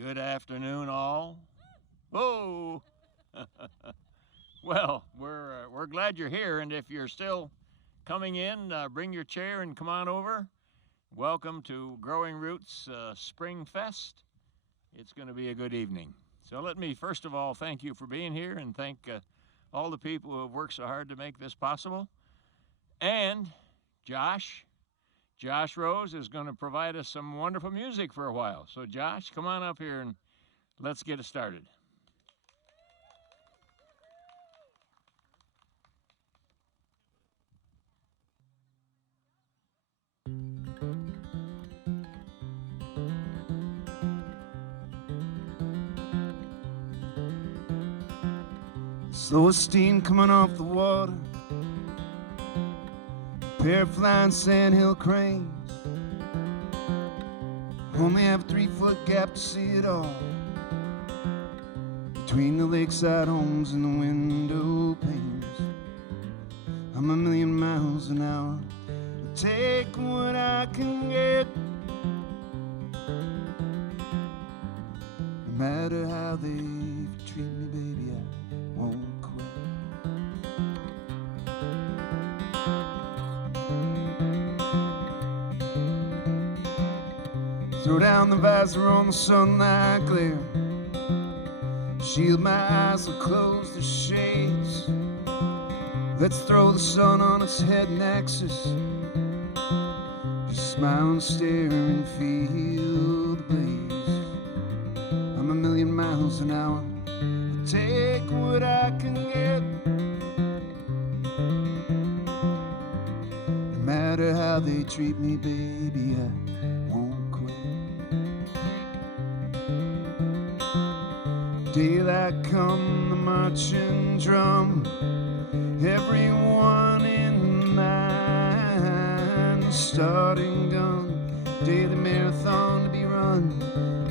Good afternoon, all. Whoa! Well, we're glad you're here, and if you're still coming in, bring your chair and come on over. Welcome to Growing Roots Spring Fest. It's going to be a good evening. So let me first of all thank you for being here and thank all the people who have worked so hard to make this possible. And Josh Rose is going to provide us some wonderful music for a while. So Josh, come on up here and let's get it started. Slow steam coming off the water, pair of flying sandhill cranes. Only have a 3-foot gap to see it all, between the lakeside homes and the window panes. I'm a million miles an hour, I'll take what I can get, no matter how they treat me, baby, I won't quit. Throw down the visor on the sunlight glare, shield my eyes and close the shades. Let's throw the sun on its head and axis, just smile and stare and feel the blaze. I'm a million miles an hour, I'll take what I can get, no matter how they treat me, baby, I won't quit. Daylight come, the marching drum, everyone in line, the starting gun, daily marathon to be run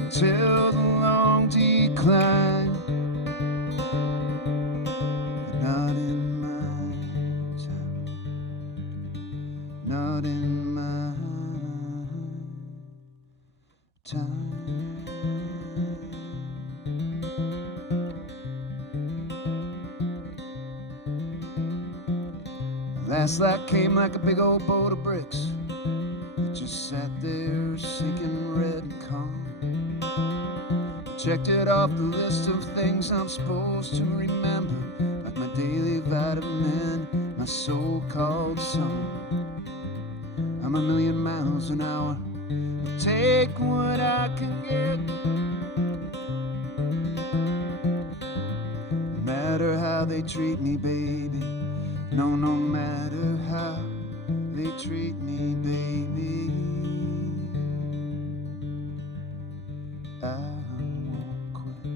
till the long decline. But not in my time, not in my time. Last light came like a big old boat of bricks, it just sat there sinking red and calm. Checked it off the list of things I'm supposed to remember, like my daily vitamin, my so-called song. I'm a million miles an hour, I'll take what I can get, no matter how they treat me, baby. No, no matter how they treat me, baby, I won't quit.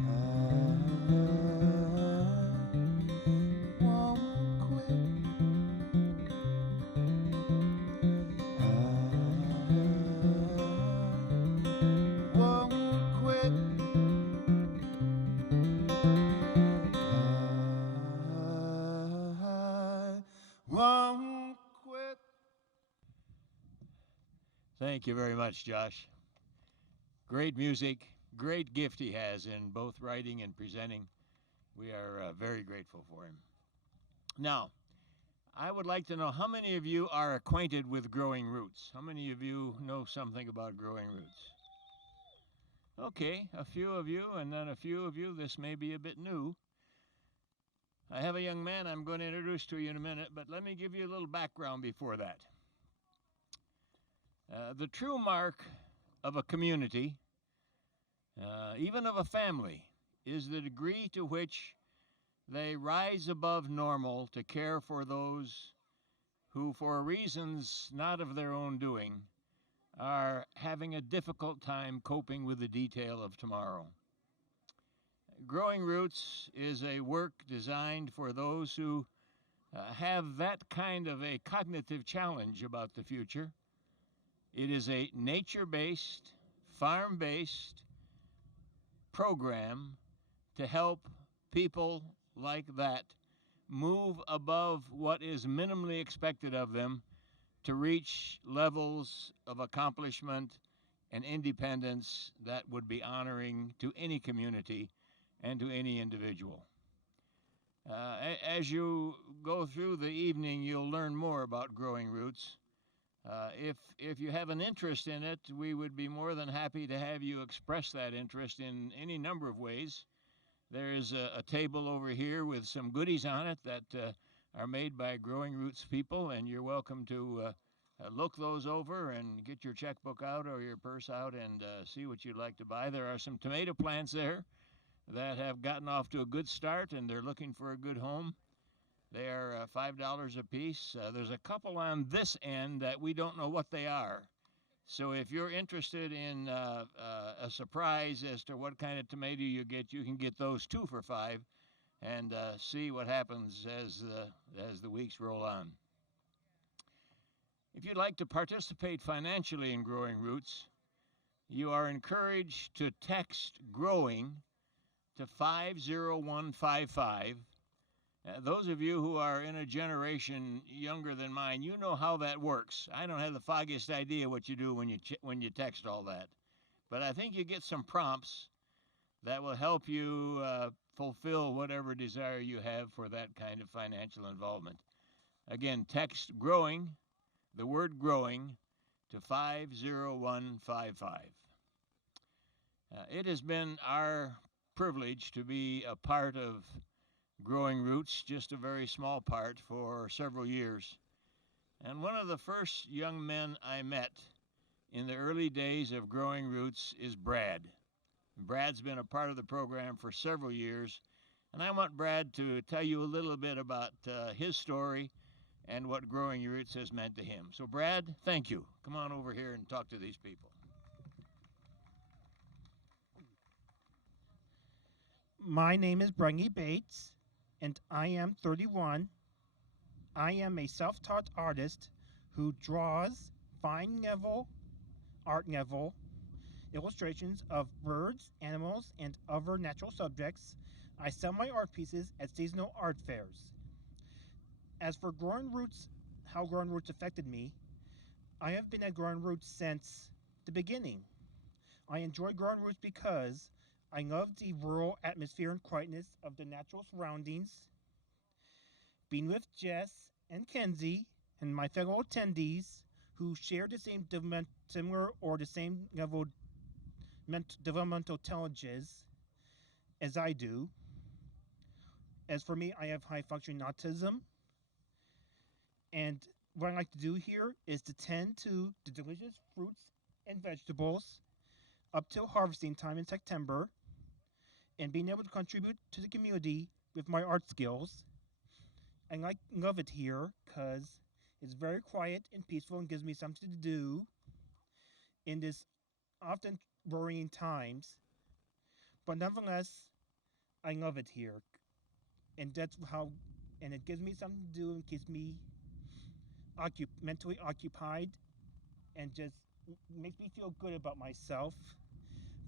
I won't quit. I won't quit. Won't quit. Thank you very much, Josh. Great music, great gift he has in both writing and presenting. We are very grateful for him. Now, I would like to know how many of you are acquainted with Growing Roots? How many of you know something about Growing Roots? Okay, a few of you, and then a few of you, this may be a bit new. I have a young man I'm going to introduce to you in a minute, but let me give you a little background before that. The true mark of a community, even of a family, is the degree to which they rise above normal to care for those who, for reasons not of their own doing, are having a difficult time coping with the detail of tomorrow. Growing Roots is a work designed for those who have that kind of a cognitive challenge about the future. It is a nature-based, farm-based program to help people like that move above what is minimally expected of them to reach levels of accomplishment and independence that would be honoring to any community and to any individual. As you go through the evening, you'll learn more about Growing Roots. If you have an interest in it, we would be more than happy to have you express that interest in any number of ways. There's a table over here with some goodies on it that are made by Growing Roots people, and you're welcome to look those over and get your checkbook out or your purse out and see what you'd like to buy. There are some tomato plants there that have gotten off to a good start, and they're looking for a good home. They are $5 a piece. There's a couple on this end that we don't know what they are. So if you're interested in a surprise as to what kind of tomato you get, you can get those two for $5 and see what happens as the weeks roll on. If you'd like to participate financially in Growing Roots, you are encouraged to text GROWING to 50155. Those of you who are in a generation younger than mine, you know how that works. I don't have the foggiest idea what you do when you text all that. But I think you get some prompts that will help you fulfill whatever desire you have for that kind of financial involvement. Again, text GROWING, the word GROWING, to 50155. It has been our privilege to be a part of Growing Roots, just a very small part, for several years. And one of the first young men I met in the early days of Growing Roots is Brad. Brad's been a part of the program for several years, and I want Brad to tell you a little bit about his story and what Growing Roots has meant to him. So Brad, thank you. Come on over here and talk to these people. My name is Brengy Bates, and I am 31. I am a self-taught artist who draws fine art level illustrations of birds, animals, and other natural subjects. I sell my art pieces at seasonal art fairs. As for Growing Roots, how Growing Roots affected me, I have been at Growing Roots since the beginning. I enjoy Growing Roots because I love the rural atmosphere and quietness of the natural surroundings. Being with Jess and Kenzie and my fellow attendees who share the same similar or the same level developmental intelligence as I do. As for me, I have high functioning autism. And what I like to do here is to tend to the delicious fruits and vegetables up till harvesting time in September, and being able to contribute to the community with my art skills. I love it here because it's very quiet and peaceful and gives me something to do in this often worrying times. But nonetheless, I love it here. And it gives me something to do and keeps me mentally occupied, and just makes me feel good about myself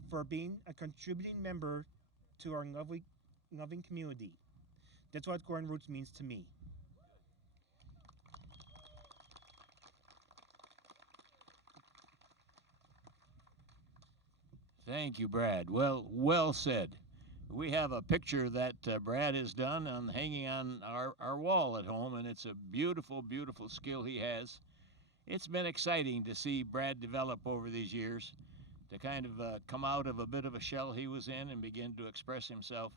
for being a contributing member to our loving community. That's what Growing Roots means to me. Thank you, Brad. Well said. We have a picture that Brad has done hanging on our wall at home, and it's a beautiful, beautiful skill he has. It's been exciting to see Brad develop over these years, to kind of come out of a bit of a shell he was in and begin to express himself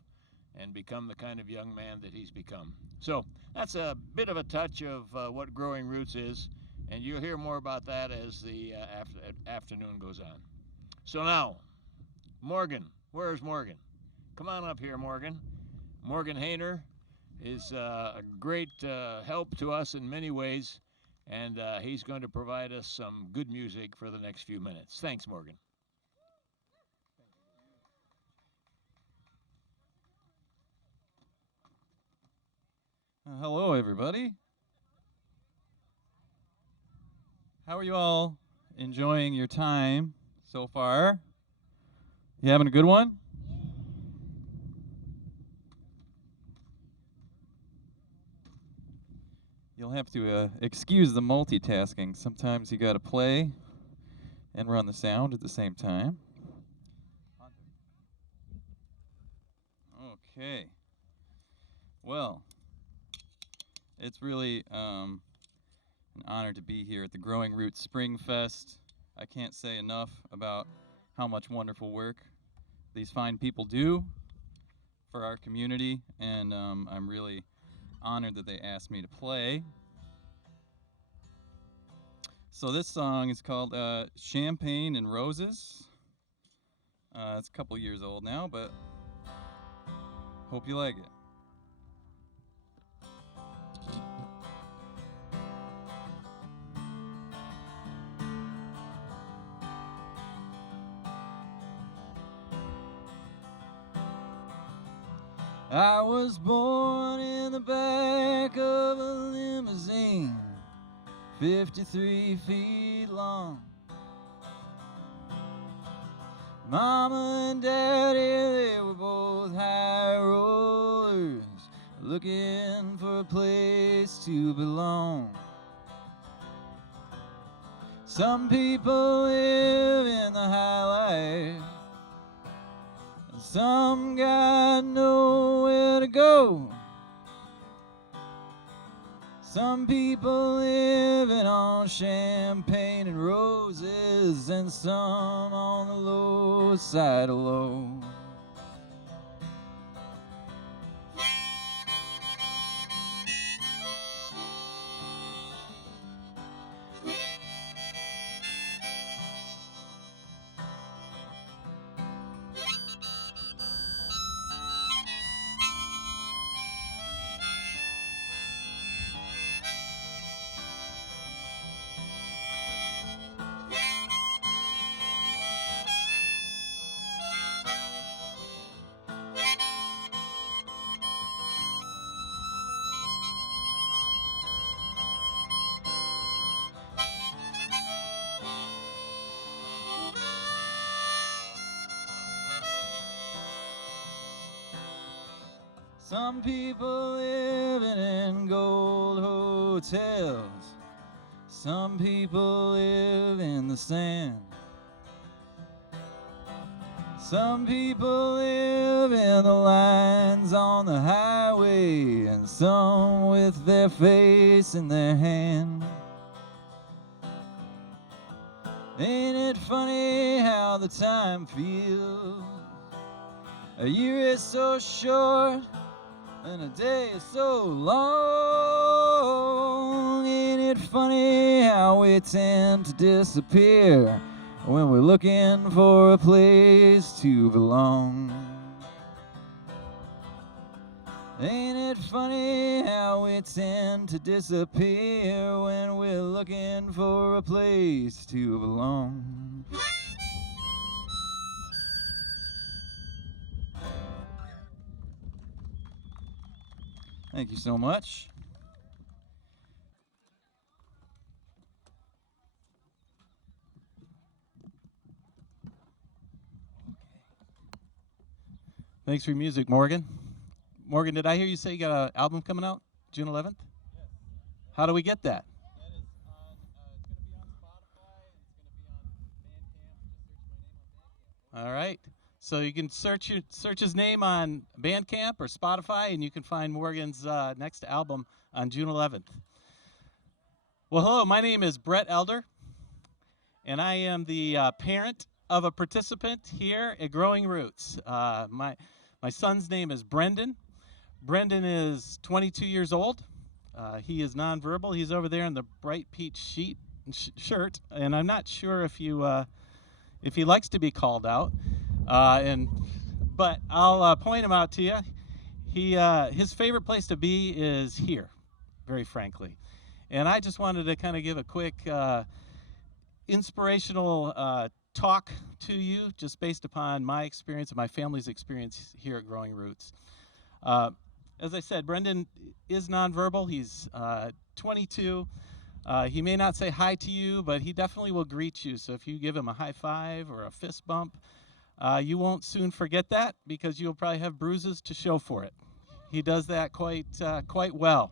and become the kind of young man that he's become. So that's a bit of a touch of what Growing Roots is, and you'll hear more about that as the afternoon goes on. So now, Morgan. Where's Morgan? Come on up here, Morgan. Morgan Hayner is a great help to us in many ways, and he's going to provide us some good music for the next few minutes. Thanks, Morgan. Hello, everybody. How are you all enjoying your time so far? You having a good one? You'll have to excuse the multitasking. Sometimes you gotta play and run the sound at the same time. Okay. Well, it's really an honor to be here at the Growing Roots Spring Fest. I can't say enough about how much wonderful work these fine people do for our community, and I'm really honored that they asked me to play. So this song is called Champagne and Roses. It's a couple years old now, but hope you like it. I was born in the back of a limousine, 53 feet long. Mama and Daddy, they were both high rollers, looking for a place to belong. Some people live in the high life, and some got nowhere to go. Some people living on champagne and roses, and some on the low side of low. Some people living in gold hotels. Some people live in the sand. Some people live in the lines on the highway, and some with their face in their hand. Ain't it funny how the time feels? A year is so short and a day is so long. Ain't it funny how we tend to disappear when we're looking for a place to belong? Ain't it funny how we tend to disappear when we're looking for a place to belong? Thank you so much. Thanks for your music, Morgan. Morgan, did I hear you say you got an album coming out June 11th? Yes. How do we get that? That is on, it's going to be on Spotify, it's going to be on Bandcamp. Just search my name on Bandcamp. All right. So you can search his name on Bandcamp or Spotify, and you can find Morgan's next album on June 11th. Well, hello. My name is Brett Elder, and I am the parent of a participant here at Growing Roots. My son's name is Brendan. Brendan is 22 years old. He is nonverbal. He's over there in the bright peach shirt, and I'm not sure if he likes to be called out. But I'll point him out to you. His favorite place to be is here, very frankly. And I just wanted to kind of give a quick inspirational talk to you, just based upon my experience and my family's experience here at Growing Roots. As I said, Brendan is nonverbal. He's 22. He may not say hi to you, but he definitely will greet you. So if you give him a high five or a fist bump, you won't soon forget that, because you'll probably have bruises to show for it. He does that quite well.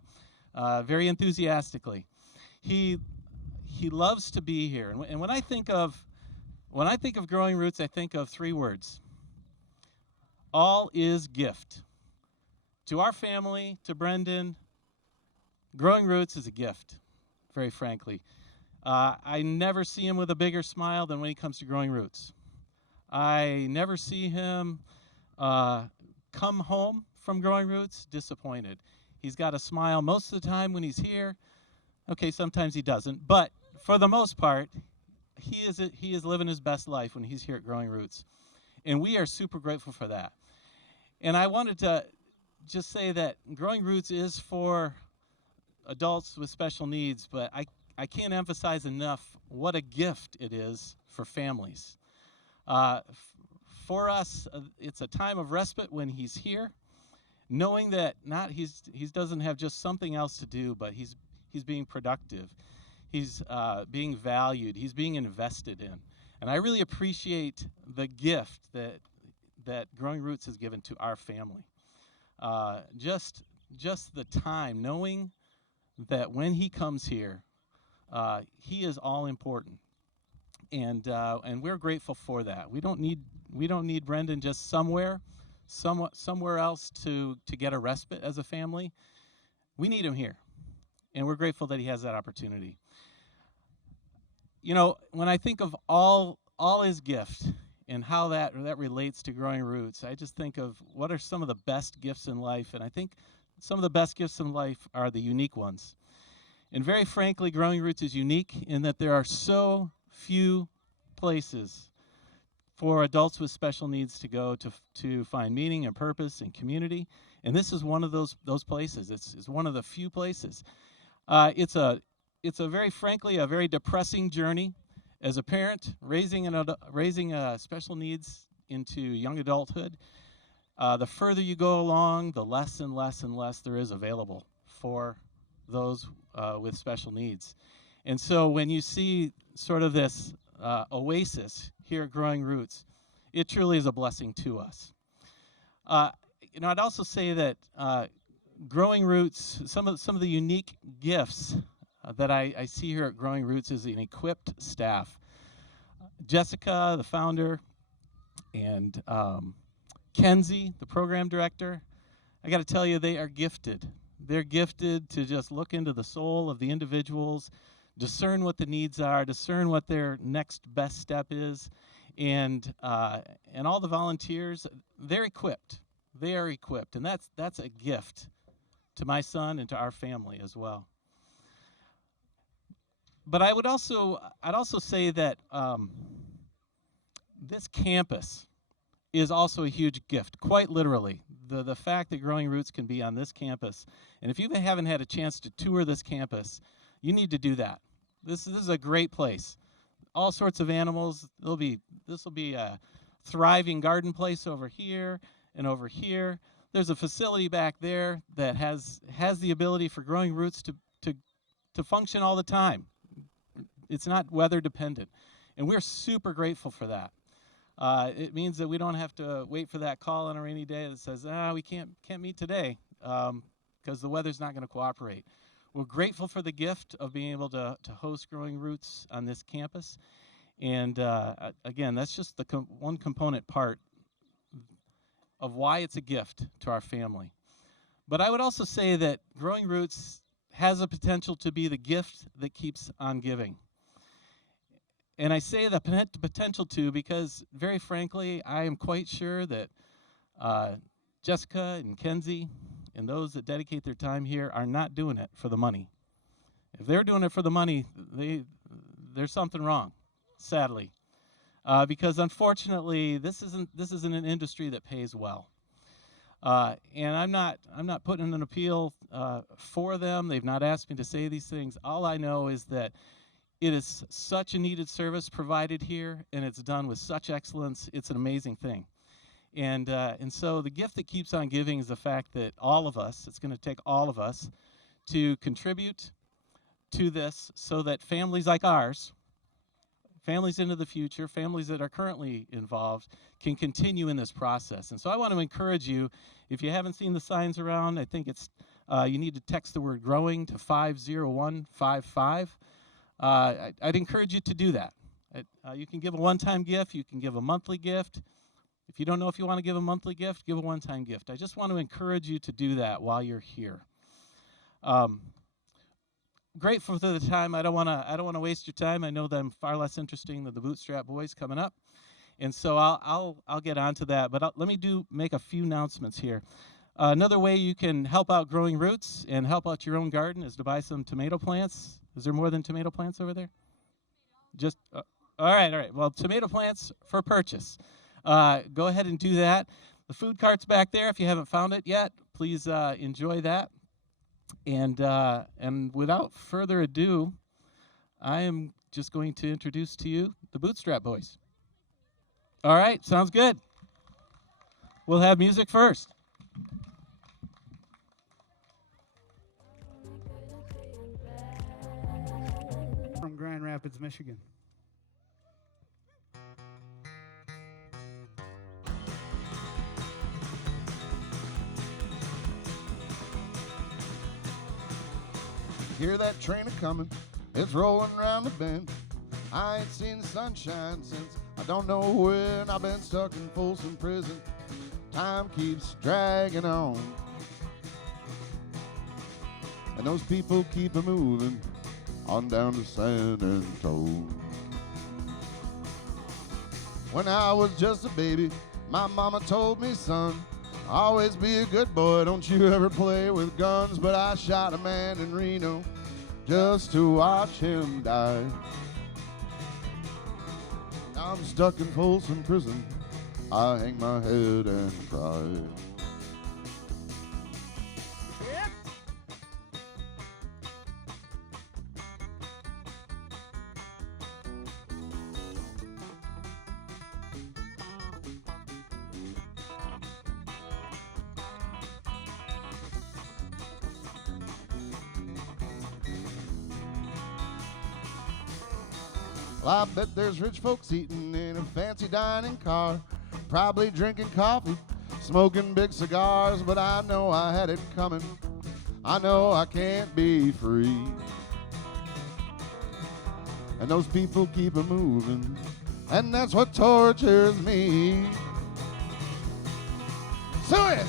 very enthusiastically. He loves to be here. And when I think of Growing Roots, I think of three words: all is gift. To our family, to Brendan, Growing Roots is a gift, very frankly. I never see him with a bigger smile than when he comes to Growing Roots. I never see him come home from Growing Roots disappointed. He's got a smile most of the time when he's here. Okay, sometimes he doesn't, but for the most part, he is living his best life when he's here at Growing Roots. And we are super grateful for that. And I wanted to just say that Growing Roots is for adults with special needs, but I can't emphasize enough what a gift it is for families. For us, it's a time of respite when he's here, knowing that he doesn't have just something else to do, but he's being productive. He's being valued. He's being invested in. And I really appreciate the gift that Growing Roots has given to our family. Just the time, knowing that when he comes here, he is all important, and we're grateful for that. We don't need Brendan just somewhere else to get a respite as a family. We need him here, and we're grateful that he has that opportunity. You know, when I think of all his gift and how that relates to Growing Roots, I just think of what are some of the best gifts in life, and I think some of the best gifts in life are the unique ones. And very frankly, Growing Roots is unique in that there are so few places for adults with special needs to go to find meaning and purpose and community. And this is one of those places. It's one of the few places. It's a very frankly a very depressing journey as a parent raising special needs into young adulthood. The further you go along, the less and less and less there is available for those with special needs. And so when you see sort of this oasis here at Growing Roots, it truly is a blessing to us. I'd also say that Growing Roots, some of the unique gifts that I see here at Growing Roots is an equipped staff. Jessica, the founder, and Kenzie, the program director, I got to tell you, they are gifted. They're gifted to just look into the soul of the individuals, discern what the needs are, discern what their next best step is, and all the volunteers, they're equipped. They are equipped, and that's a gift to my son and to our family as well. But I'd also say that this campus is also a huge gift, quite literally. The fact that Growing Roots can be on this campus, and if you haven't had a chance to tour this campus, you need to do that. This is a great place. All sorts of animals. This will be a thriving garden place over here and over here. There's a facility back there that has the ability for Growing Roots to function all the time. It's not weather dependent, and we're super grateful for that. It means that we don't have to wait for that call on a rainy day that says, we can't meet today because the weather's not going to cooperate. We're grateful for the gift of being able to host Growing Roots on this campus. And again, that's just the one component part of why it's a gift to our family. But I would also say that Growing Roots has a potential to be the gift that keeps on giving. And I say the potential to because, very frankly, I am quite sure that Jessica and Kenzie and those that dedicate their time here are not doing it for the money. If they're doing it for the money, there's something wrong, sadly, because unfortunately, this isn't an industry that pays well. And I'm not putting an appeal for them. They've not asked me to say these things. All I know is that it is such a needed service provided here, and it's done with such excellence. It's an amazing thing. And so the gift that keeps on giving is the fact that all of us, it's going to take all of us to contribute to this so that families like ours, families into the future, families that are currently involved, can continue in this process. And so I want to encourage you, if you haven't seen the signs around, I think it's you need to text the word growing to 50155. I'd encourage you to do that. You can give a one-time gift. You can give a monthly gift. If you don't know if you want to give a monthly gift, give a one-time gift. I just want to encourage you to do that while you're here. Grateful for the time. I don't want to waste your time. I know that I'm far less interesting than the Bootstrap Boys coming up, and so I'll get on to that. But let me make a few announcements here. Another way you can help out Growing Roots and help out your own garden is to buy some tomato plants. Is there more than tomato plants over there? Just all right. Well, tomato plants for purchase. Go ahead and do that. The food cart's back there. If you haven't found it yet, please enjoy that. And without further ado, I am just going to introduce to you the Bootstrap Boys. All right, sounds good. We'll have music first. From Grand Rapids, Michigan. Hear that train a-comin', it's rolling around the bend. I ain't seen the sunshine since I don't know when. I've been stuck in Folsom Prison, time keeps dragging on, and those people keep a-moving on down to San Antonio. When I was just a baby, my mama told me, son, always be a good boy, don't you ever play with guns. But I shot a man in Reno just to watch him die. Now I'm stuck in Folsom Prison, I hang my head and cry. Well, I bet there's rich folks eating in a fancy dining car, probably drinking coffee, smoking big cigars. But I know I had it coming, I know I can't be free, and those people keep a moving, and that's what tortures me. So it.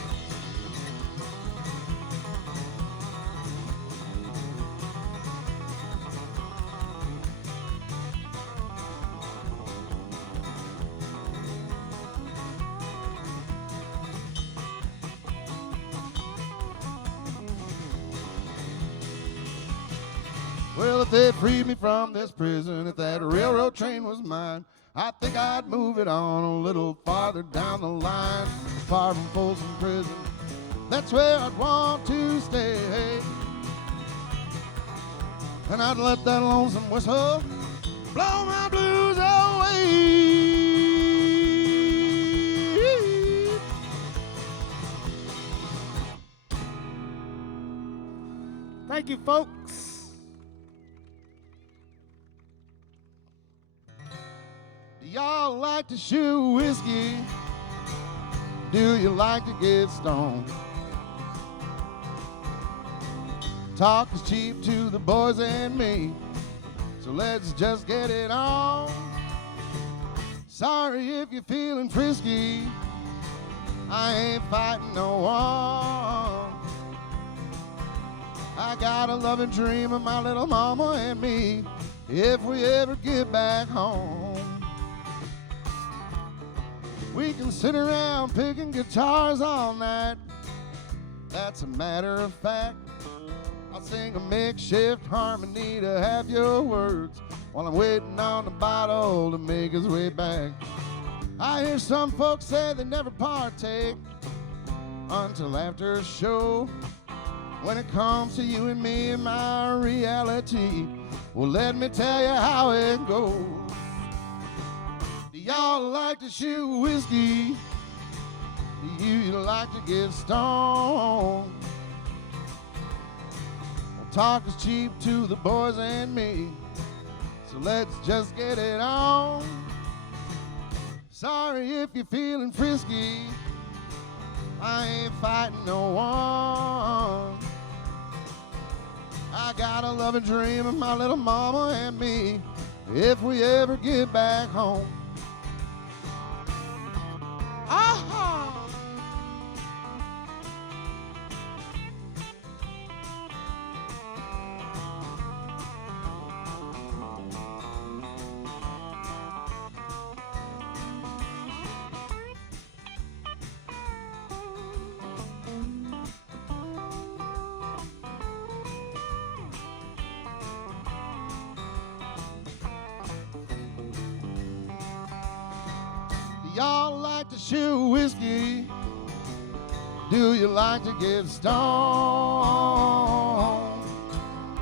Well, if they freed me from this prison, if that railroad train was mine, I think I'd move it on a little farther down the line, far from Folsom Prison. That's where I'd want to stay. And I'd let that lonesome whistle blow my blues away. Thank you, folks. Y'all like to shoot whiskey? Do you like to get stoned? Talk is cheap to the boys and me, so let's just get it on. Sorry if you're feeling frisky, I ain't fighting no one. I got a loving dream of my little mama and me, if we ever get back home. We can sit around picking guitars all night, that's a matter of fact. I'll sing a makeshift harmony to have your words while I'm waiting on the bottle to make his way back. I hear some folks say they never partake until after a show. When it comes to you and me and my reality, well, let me tell you how it goes. Y'all like to shoot whiskey? Do you like to get stoned? Well, talk is cheap to the boys and me, so let's just get it on. Sorry if you're feeling frisky, I ain't fighting no one. I got a loving dream of my little mama and me if we ever get back home. Aha! Y'all like to chew whiskey? Do you like to get stoned?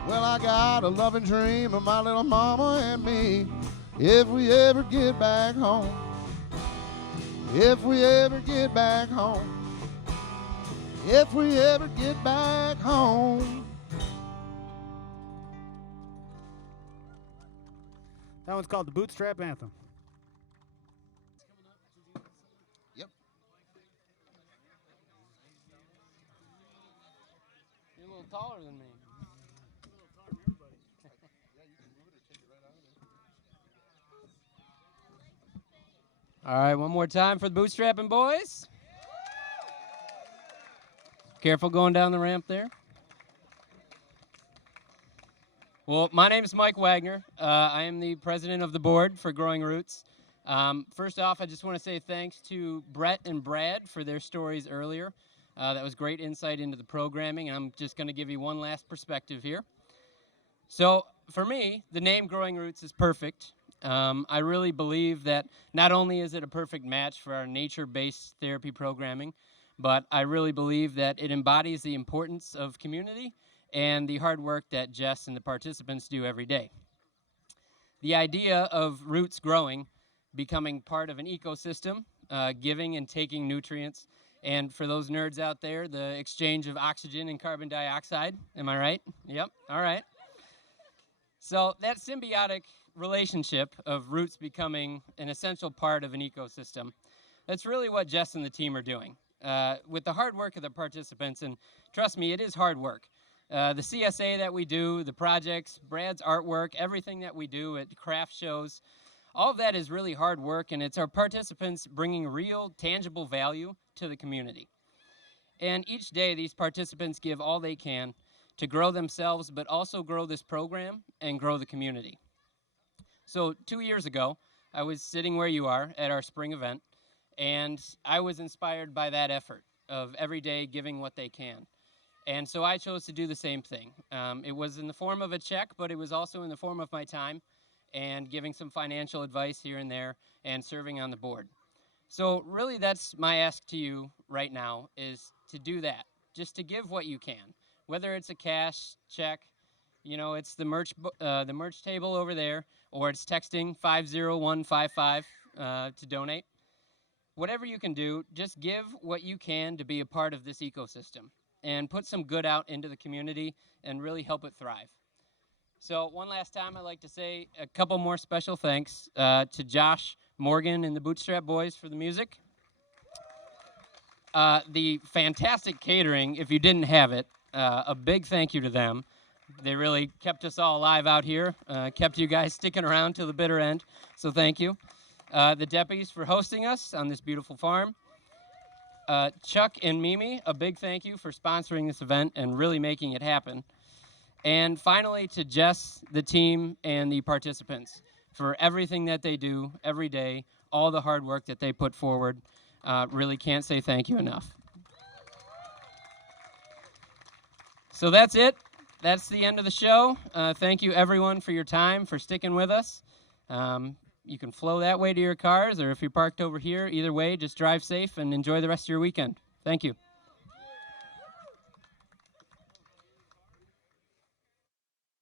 Well, I got a loving dream of my little mama and me if we ever get back home. If we ever get back home. If we ever get back home. That one's called the Bootstrap Anthem. Yep. You're a little taller than me. All right, one more time for the Bootstrapping boys. Careful going down the ramp there. Well, my name is Mike Wagner. I am the president of the board for Growing Roots. First off, I just want to say thanks to Brett and Brad for their stories earlier. That was great insight into the programming, and I'm just going to give you one last perspective here. So, for me, the name Growing Roots is perfect. I really believe that not only is it a perfect match for our nature-based therapy programming, but I really believe that it embodies the importance of community and the hard work that Jess and the participants do every day. The idea of roots growing, becoming part of an ecosystem, giving and taking nutrients, and for those nerds out there, the exchange of oxygen and carbon dioxide. Am I right? Yep, all right. So that symbiotic relationship of roots becoming an essential part of an ecosystem, that's really what Jess and the team are doing. With the hard work of the participants, and trust me, it is hard work. The CSA that we do, the projects, Brad's artwork, everything that we do at craft shows, all of that is really hard work, and it's our participants bringing real, tangible value to the community. And each day, these participants give all they can to grow themselves, but also grow this program and grow the community. So 2 years ago, I was sitting where you are at our spring event, and I was inspired by that effort of every day giving what they can. And so I chose to do the same thing. It was in the form of a check, but it was also in the form of my time and giving some financial advice here and there and serving on the board. So really that's my ask to you right now, is to do that, just to give what you can. Whether it's a cash check, you know, it's the merch table over there, or it's texting 50155 to donate. Whatever you can do, just give what you can to be a part of this ecosystem and put some good out into the community and really help it thrive. So one last time, I'd like to say a couple more special thanks to Josh, Morgan, and the Bootstrap Boys for the music. The fantastic catering, if you didn't have it, a big thank you to them. They really kept us all alive out here, kept you guys sticking around till the bitter end, so thank you. The Deppies for hosting us on this beautiful farm. Chuck and Mimi, a big thank you for sponsoring this event and really making it happen. And finally, to Jess, the team, and the participants for everything that they do every day, all the hard work that they put forward. Really can't say thank you enough. So that's it. That's the end of the show. Thank you, everyone, for your time, for sticking with us. You can flow that way to your cars, or if you're parked over here, either way, just drive safe and enjoy the rest of your weekend. Thank you.